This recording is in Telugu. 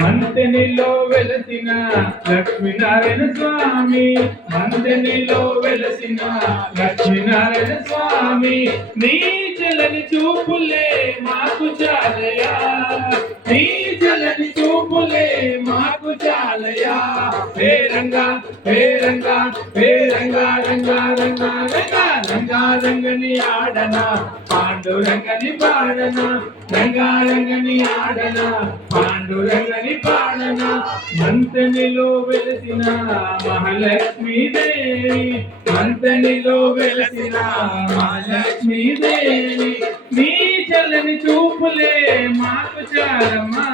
మంతెనిలో వెలసిన లక్ష్మీనారాయణ స్వామి, మంతెనిలో వెలసిన లక్ష్మీనారాయణ స్వామి, నీ చలని చూపులే మాకు చాలయా, నీ చలని చూపులే మాకు చాలయా. హే రంగా హే రంగా హే రంగా రంగా రంగా రంగా రంగా రంగని ఆడనా పాండురంగని పాడనా, రంగా రంగని ఆడనా పాండురంగని పాడనా. మంతనిలో వెలసిన మహాలక్ష్మీదేవి, మంతనిలో వెలసిన మహాలక్ష్మీదేవి, నీ చల్లని చూపులే మాకు చాలమ్మా.